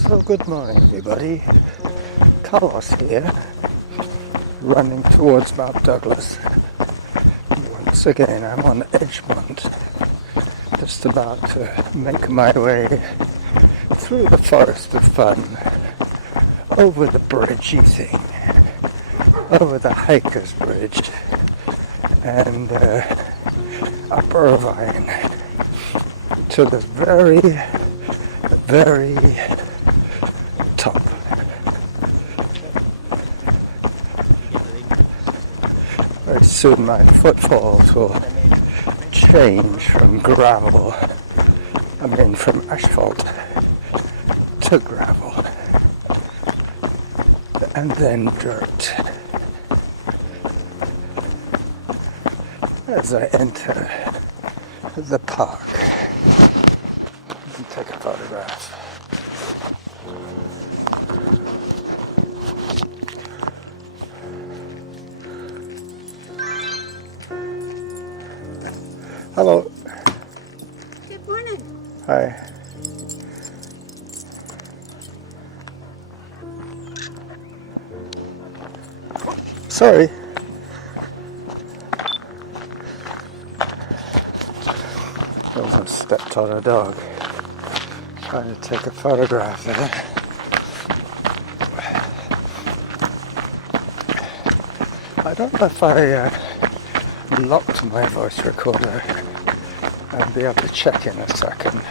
So good morning everybody, Carlos here, running towards Mount Douglas. Once again I'm on Edgemont, just about to make my way through the forest of fun, over the bridgey thing, over the hiker's bridge, and up Irvine to the very top. Very soon my footfalls will change from from asphalt to gravel, and then dirt as I enter the park. Take a photograph. Hello. Good morning. Hi. Sorry. Almost stepped on a dog. Trying to take a photograph there. I don't know if I locked my voice recorder. I'll be able to check in a second.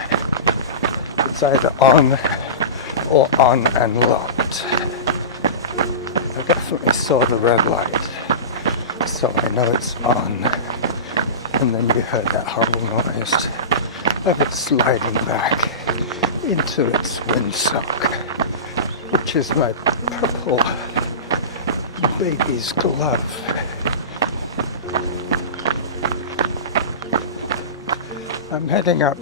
It's either on or on and locked. I definitely saw the red light, so I know it's on. And then you heard that horrible noise of it sliding back into its windsock, which is my purple baby's glove. I'm heading up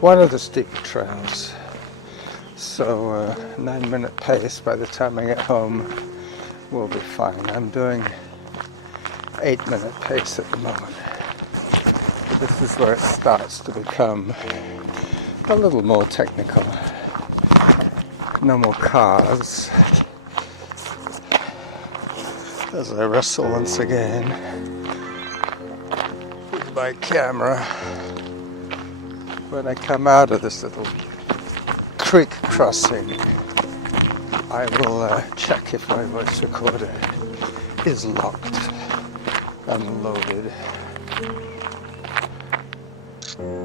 one of the steep trails, so 9-minute pace by the time I get home will be fine. I'm doing 8-minute pace at the moment. But this is where it starts to become a little more technical. No more cars. As I wrestle once again with my camera. When I come out of this little creek crossing, I will check if my voice recorder is locked and loaded.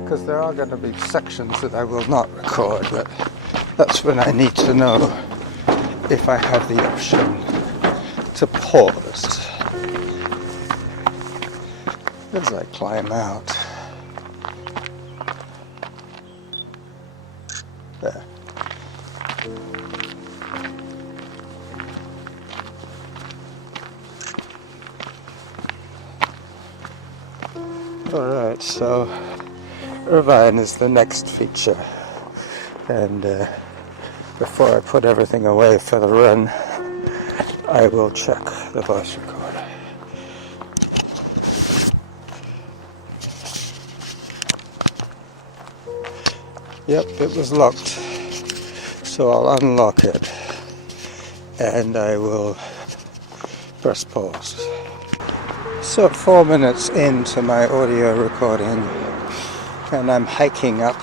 Because there are going to be sections that I will not record, but that's when I need to know if I have the option to pause as I climb out. There. Alright, so Irvine is the next feature, and before I put everything away for the run, I will check the voice recorder. Yep, it was locked, so I'll unlock it and I will press pause. So 4 minutes into my audio recording, and I'm hiking up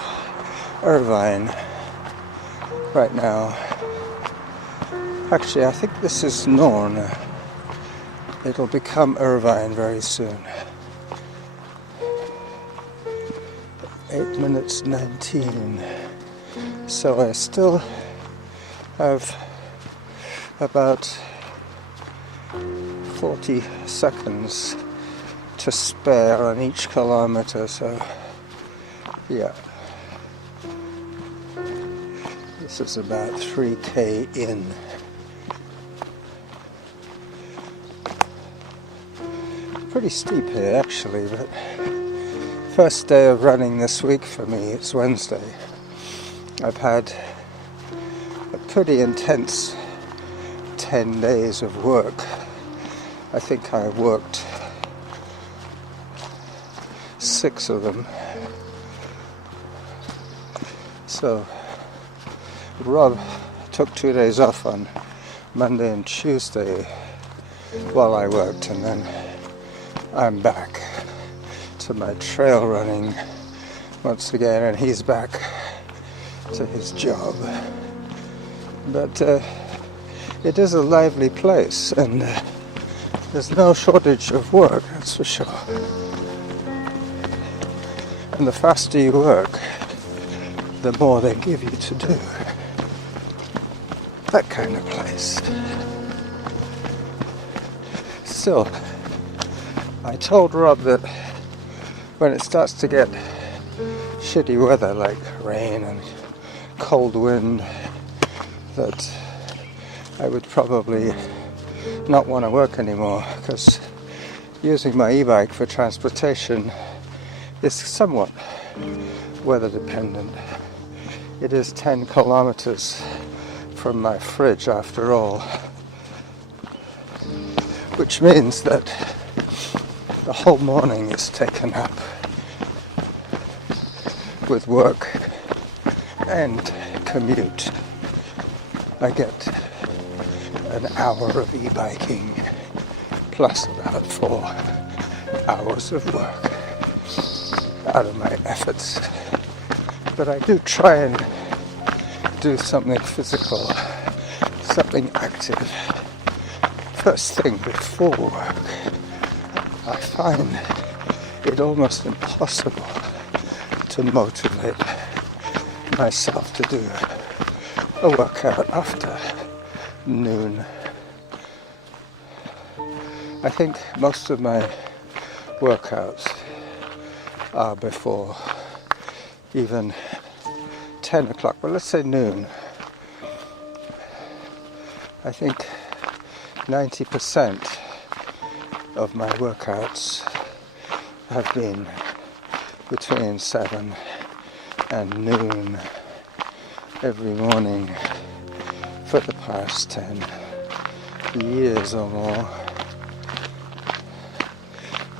Irvine right now. Actually, I think this is Norn. It'll become Irvine very soon. 8 minutes 19. So I still have about 40 seconds to spare on each kilometer, so yeah. This is about 3k in. Pretty steep here actually, but first day of running this week for me. It's Wednesday. I've had a pretty intense 10 days of work. I think I worked 6 of them. So Rob took 2 days off on Monday and Tuesday while I worked, and then I'm back to my trail running once again, and he's back to his job. But it is a lively place, and there's no shortage of work, that's for sure. And the faster you work, the more they give you to do. That kind of place. Still, I told Rob that when it starts to get shitty weather like rain and cold wind, that I would probably not want to work anymore, because using my e-bike for transportation is somewhat weather dependent. It is 10 kilometers from my fridge after all, which means that the whole morning is taken up with work and commute. I get an hour of e-biking plus about 4 hours of work out of my efforts. But I do try and do something physical, something active, first thing before work. I find it almost impossible to motivate myself to do a workout after noon. I think most of my workouts are before even 10 o'clock, but let's say noon. I think 90% of my workouts have been between 7 and noon every morning for the past 10 years or more.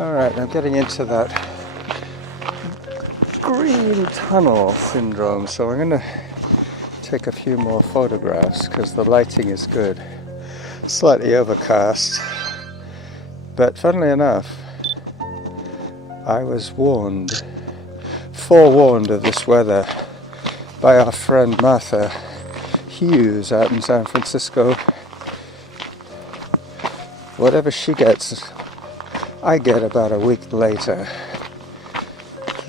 Alright, I'm getting into that green tunnel syndrome, so I'm going to take a few more photographs because the lighting is good. Slightly overcast, but funnily enough, I was forewarned of this weather by our friend Martha Hughes out in San Francisco. Whatever she gets, I get about a week later.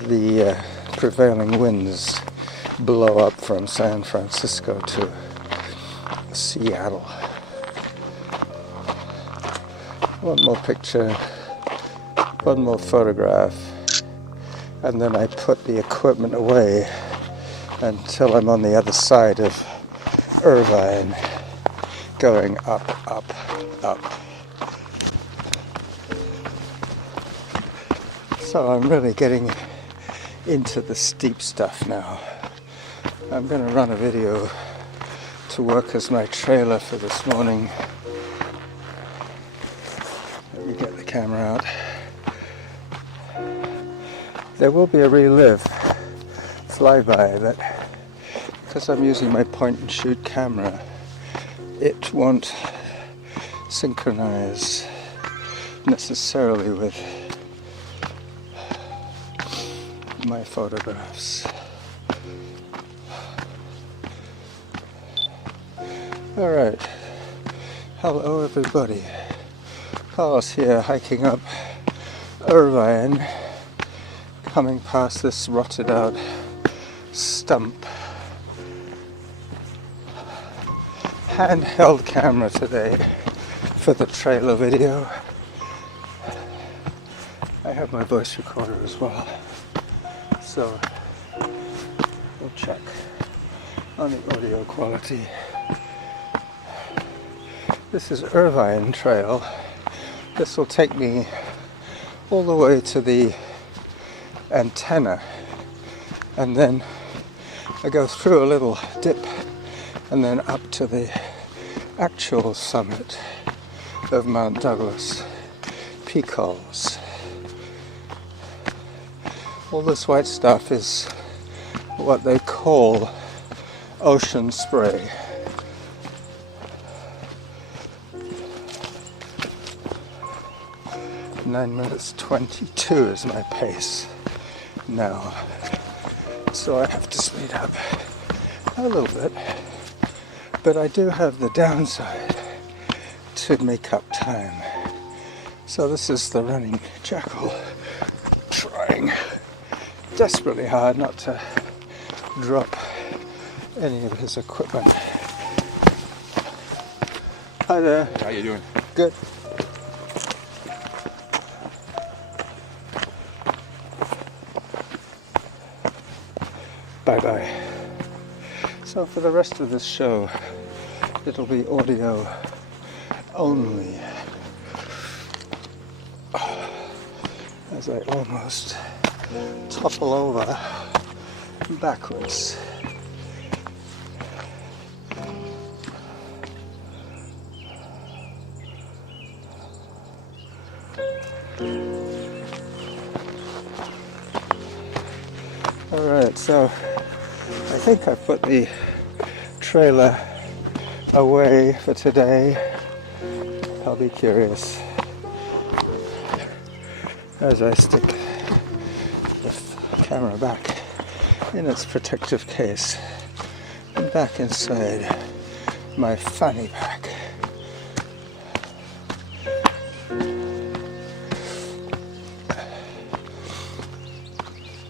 The prevailing winds blow up from San Francisco to Seattle. One more picture, one more photograph, and then I put the equipment away until I'm on the other side of Irvine, going up, up, up. So I'm really getting into the steep stuff now. I'm going to run a video to work as my trailer for this morning. Let me get the camera out. There will be a relive flyby that, because I'm using my point and shoot camera, it won't synchronize necessarily with my photographs. Alright, hello everybody. Carl's here hiking up Irvine, coming past this rotted out stump. Handheld camera today for the trailer video. I have my voice recorder as well, so we'll check on the audio quality. This is Irvine Trail. This will take me all the way to the antenna, and then I go through a little dip and then up to the actual summit of Mount Douglas, Pecos. All this white stuff is what they call ocean spray. Nine minutes 22 is my pace now, so I have to speed up a little bit, but I do have the downside to make up time. So this is the running jackal trying desperately hard not to drop any of his equipment. Hi there. How you doing? Good. Bye bye. So for the rest of this show, it'll be audio only. As I almost topple over backwards. Alright, so I think I've put the trailer away for today. I'll be curious as I stick the camera back in its protective case and back inside my fanny pack.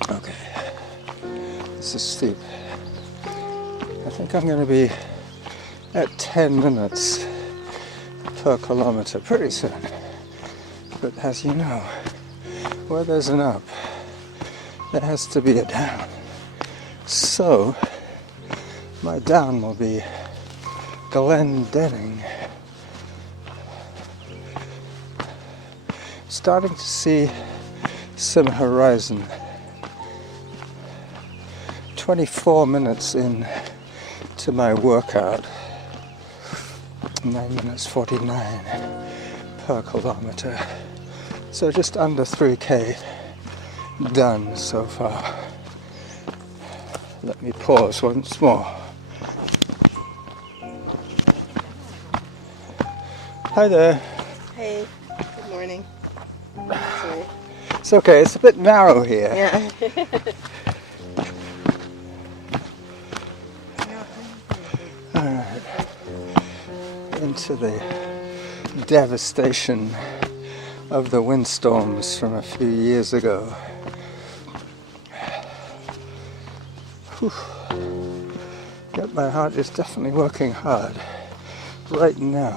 Okay, this is steep. I think I'm going to be at 10 minutes per kilometer pretty soon. But as you know, where there's an up, there has to be a down. So, my down will be Glendenning. Starting to see some horizon. 24 minutes in to my workout. 9 minutes 49 per kilometer. So just under 3k done so far. Let me pause once more. Hi there. Hey, good morning. Sorry. It's okay, it's a bit narrow here. Yeah. Alright. Into the devastation of the windstorms from a few years ago. Whew. Yep, my heart is definitely working hard right now,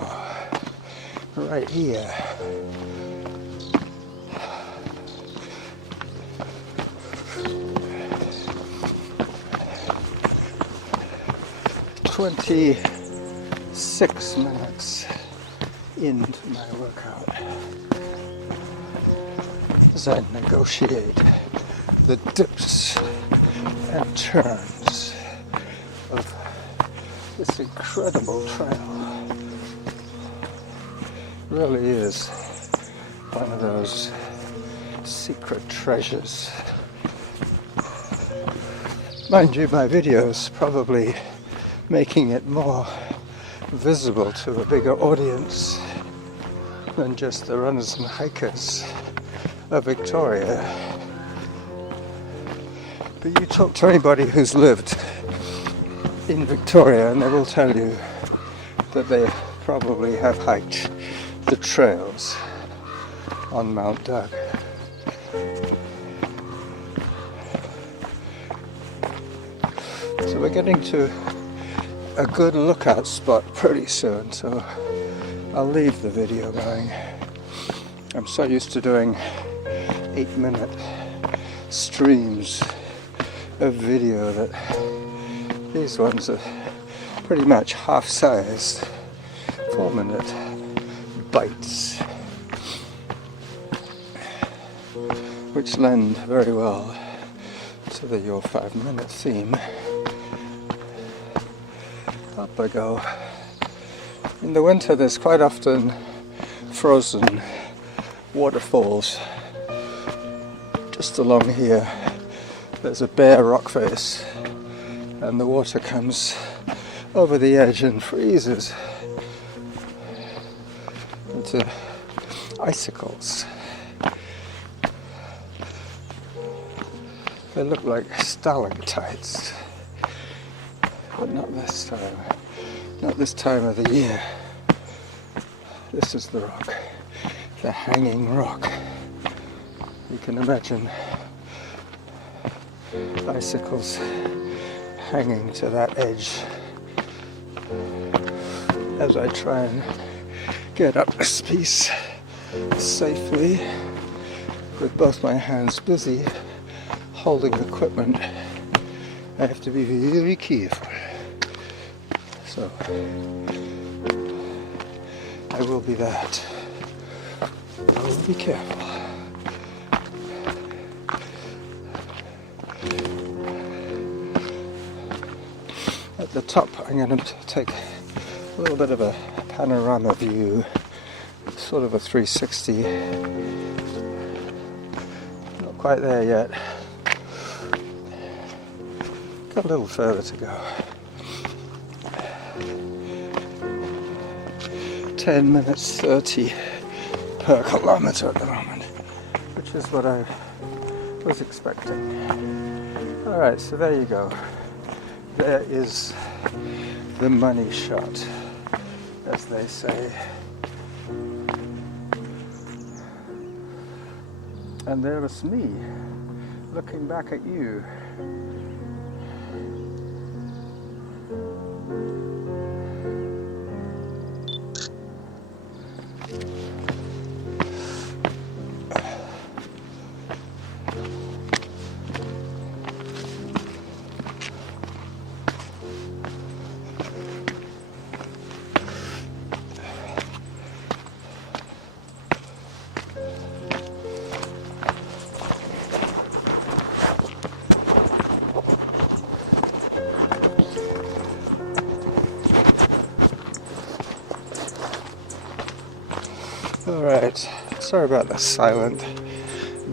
right here. "26 minutes into my workout as I negotiate the dips and turns of this incredible trail. Really is one of those secret treasures. Mind you, my videos probably making it more visible to a bigger audience than just the runners and hikers of Victoria. But you talk to anybody who's lived in Victoria and they will tell you that they probably have hiked the trails on Mount Doug. So we're getting to a good lookout spot pretty soon, so I'll leave the video going. I'm so used to doing 8-minute streams of video that these ones are pretty much half-sized 4-minute bites, which lend very well to the Your 5-Minute theme. Up I go. In the winter there's quite often frozen waterfalls. Just along here there's a bare rock face and the water comes over the edge and freezes into icicles. They look like stalactites, but not this time. Not this time of the year. This is the rock, the hanging rock. You can imagine icicles hanging to that edge as I try and get up this piece safely with both my hands busy holding equipment. I have to be very careful. So I will be that. I will be careful. At the top, I'm going to take a little bit of a panorama view, sort of a 360. Not quite there yet. Got a little further to go. 10 minutes 30 per kilometer at the moment, which is what I was expecting. Alright, so there you go. There is the money shot, as they say. And there is me, looking back at you. Alright, sorry about the silent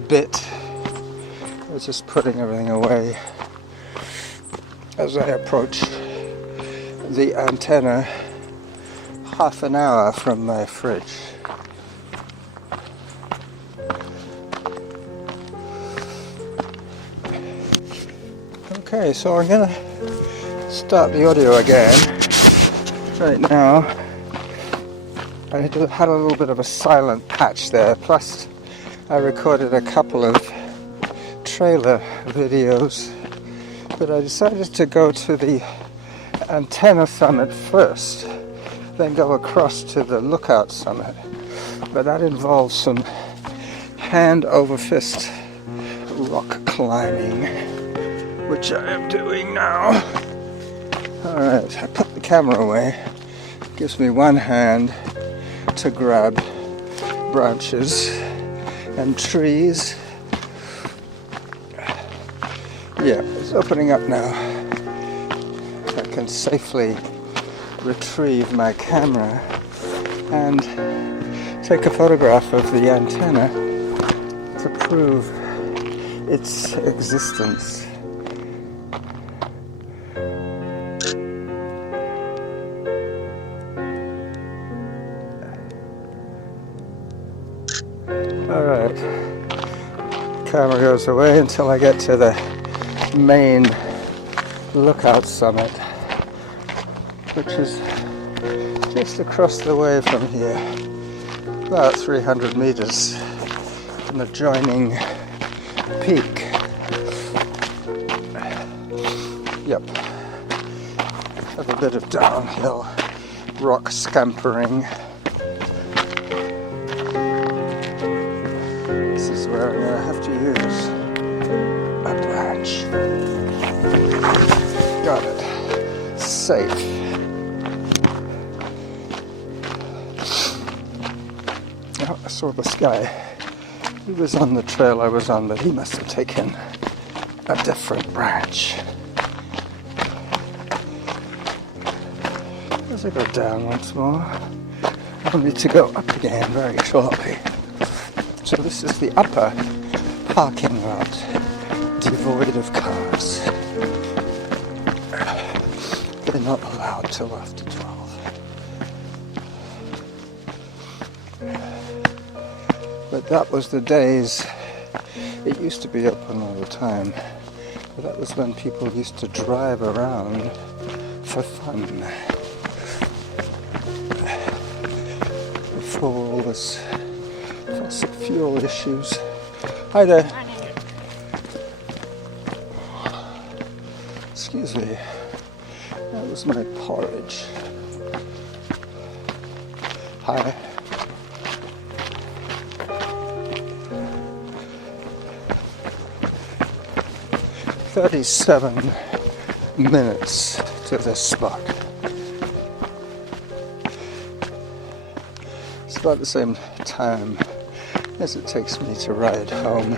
bit. I was just putting everything away as I approached the antenna half an hour from my fridge. Okay, so I'm gonna start the audio again right now. I had a little bit of a silent patch there, plus I recorded a couple of trailer videos, but I decided to go to the antenna summit first, then go across to the lookout summit, but that involves some hand over fist rock climbing, which I am doing now. Alright, I put the camera away, gives me one hand to grab branches and trees. Yeah, it's opening up now. I can safely retrieve my camera and take a photograph of the antenna to prove its existence. Alright, camera goes away until I get to the main lookout summit, which is just across the way from here, about 300 meters from the adjoining peak. Yep, have a bit of downhill rock scampering. This is where I'm going to have to use a branch. Got it. Safe. Oh, I saw this guy. He was on the trail I was on, but he must have taken a different branch. As I go down once more, I'll need to go up again very shortly. So this is the upper parking lot, devoid of cars. They're not allowed till after 12. But that was the days. It used to be open all the time. But that was when people used to drive around for fun. Before all this fossil fuel issues. Hi there. Excuse me. That was my porridge. Hi. "37 minutes to this spot." It's about the same time as it takes me to ride home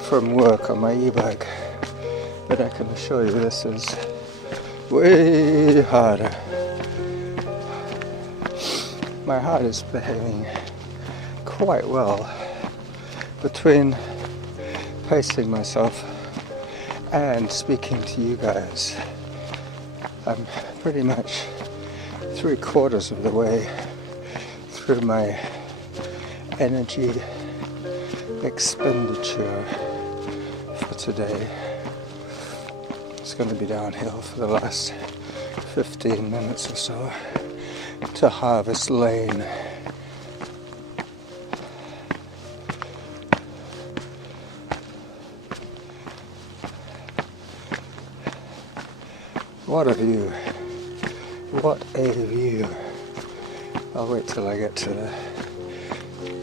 from work on my e-bike. But I can assure you this is way harder. My heart is behaving quite well between pacing myself and speaking to you guys. I'm pretty much 3/4 of the way through my energy expenditure for today. It's going to be downhill for the last 15 minutes or so to Harvest Lane. What a view. What a view. I'll wait till I get to the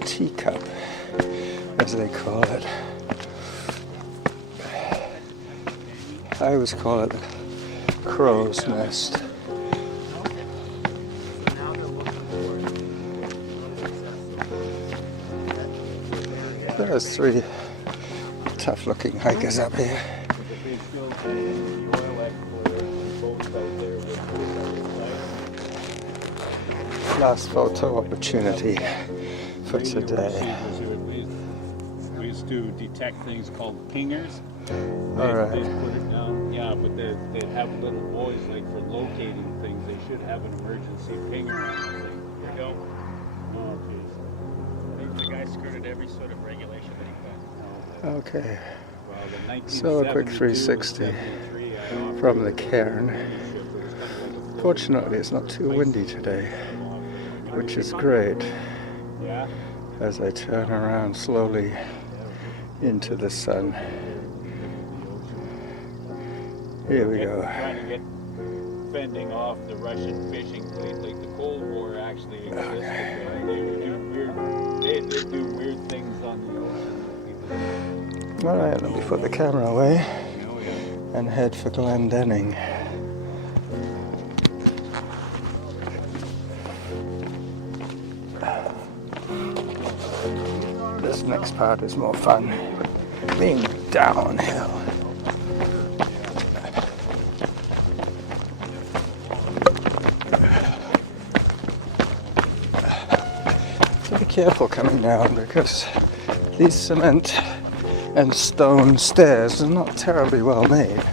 teacup, as they call it. I always call it the crow's nest. There's 3 tough-looking hikers up here. Last photo opportunity for today. We used to detect things called pingers. Alright. They'd put it down, yeah, but they'd have little boys, like for locating things, they should have an emergency pinger on the thing. Here you go. Oh, jeez. I think the guy skirted every sort of regulation that he could. Okay. Well, So a quick 360 from the cairn. Fortunately, it's not too windy today, which is great as I turn around slowly into the sun. Here we go. Trying to get fending off the Russian fishing fleet, like the Cold War actually existed. They do weird things on the ocean. Alright, let me put the camera away and head for Glendenning. This next part is more fun, being downhill. So be careful coming down because these cement and stone stairs are not terribly well made.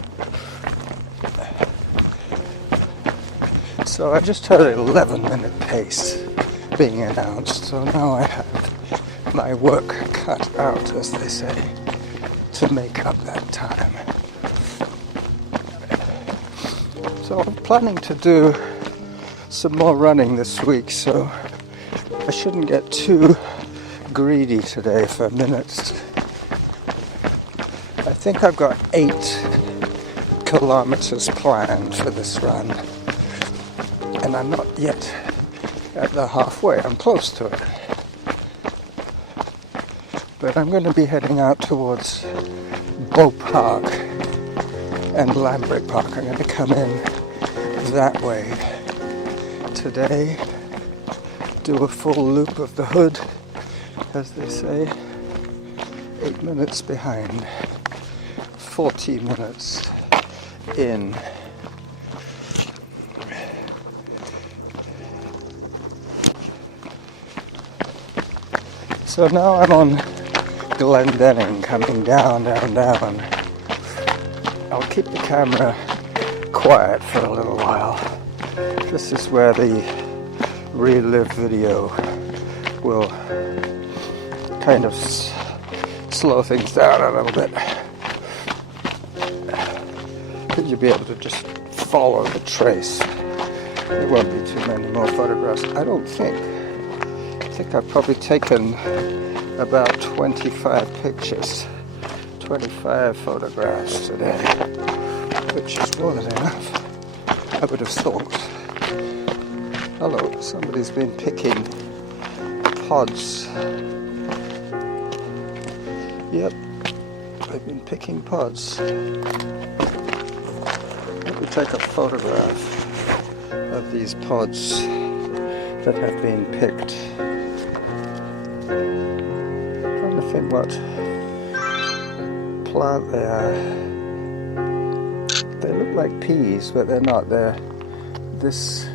So I just heard an 11-minute pace being announced, so now I have my work cut out, as they say, to make up that time. So I'm planning to do some more running this week, so I shouldn't get too greedy today for minutes. I think I've got 8 kilometers planned for this run, and I'm not yet at the halfway. I'm close to it. But I'm going to be heading out towards Bow Park and Lambrick Park. I'm going to come in that way today, do a full loop of the hood, as they say. 8 minutes behind, 40 minutes in. So now I'm on Glendenning, coming down. I'll keep the camera quiet for a little while. This is where the relive video will kind of slow things down a little bit. You'll be able to just follow the trace. There won't be too many more photographs, I don't think. I think I've probably taken about 25 pictures, 25 photographs today, which is more than enough, I would have thought. Hello, somebody's been picking pods. Yep, they've been picking pods. Let me take a photograph of these pods that have been picked. I'm trying to think what plant they are. They look like peas, but they're not. They're this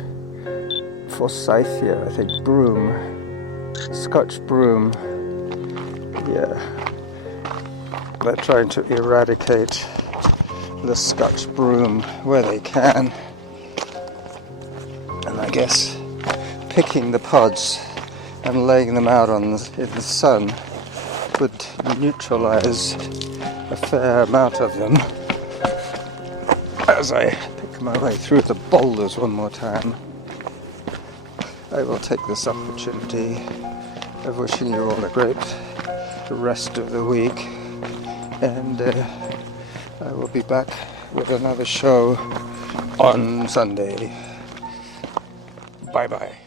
forsythia, I think, broom, Scotch broom. Yeah, they're trying to eradicate the Scotch broom where they can, and I guess picking the pods and laying them out in the sun would neutralize a fair amount of them. As I pick my way through the boulders one more time, I will take this opportunity of wishing you all a great rest of the week, and I will be back with another show on Sunday. Bye bye.